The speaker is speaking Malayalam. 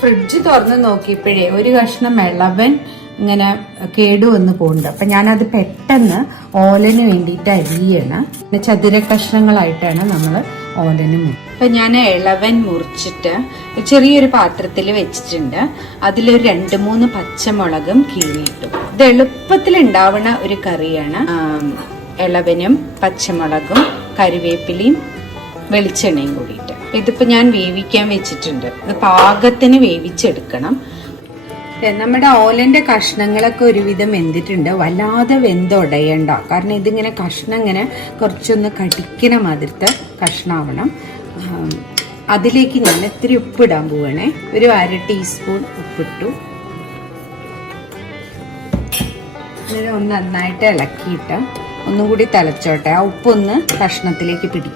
ഫ്രിഡ്ജ് തുറന്ന് നോക്കിയപ്പോഴേ ഒരു കഷ്ണം ഇളവൻ ഇങ്ങനെ കേടുവന്ന് പോകുന്നുണ്ട്. അപ്പൊ ഞാനത് പെട്ടെന്ന് ഓലന് വേണ്ടിയിട്ട് അരിയണം. ചതുര കഷ്ണങ്ങളായിട്ടാണ് നമ്മൾ ഓലന് അപ്പൊ ഞാൻ ഇളവൻ മുറിച്ചിട്ട് ചെറിയൊരു പാത്രത്തിൽ വെച്ചിട്ടുണ്ട്. അതിലൊരു 2-3 പച്ചമുളകും കീറിയിട്ടു. ഇത് എളുപ്പത്തിൽ ഉണ്ടാവുന്ന ഒരു കറിയാണ്. ഇളവനും പച്ചമുളകും കറിവേപ്പിലയും വെളിച്ചെണ്ണയും കൂടിയിട്ട്. ഇതിപ്പോ ഞാൻ വേവിക്കാൻ വെച്ചിട്ടുണ്ട്. ഇത് പാകത്തിന് വേവിച്ചെടുക്കണം. നമ്മുടെ ഓലന്റെ കഷ്ണങ്ങളൊക്കെ ഒരുവിധം വെന്തിട്ടുണ്ട്. വല്ലാതെ വെന്തുടയണ്ട, കാരണം ഇതിങ്ങനെ കഷ്ണം ഇങ്ങനെ കുറച്ചൊന്ന് കടിക്കണ മാതിരത്തെ കഷ്ണാവണം. അതിലേക്ക് ഞാൻ ഇത്തിരി ഉപ്പിടാൻ പോവാണേ. ഒരു 1/2 ടീസ്പൂൺ ഉപ്പിട്ടു. ഒന്ന് നന്നായിട്ട് ഇളക്കിയിട്ട് ഒന്നും കൂടി തിളച്ചോട്ടെ. ആ ഉപ്പൊന്ന് കഷ്ണത്തിലേക്ക് പിടിക്കും.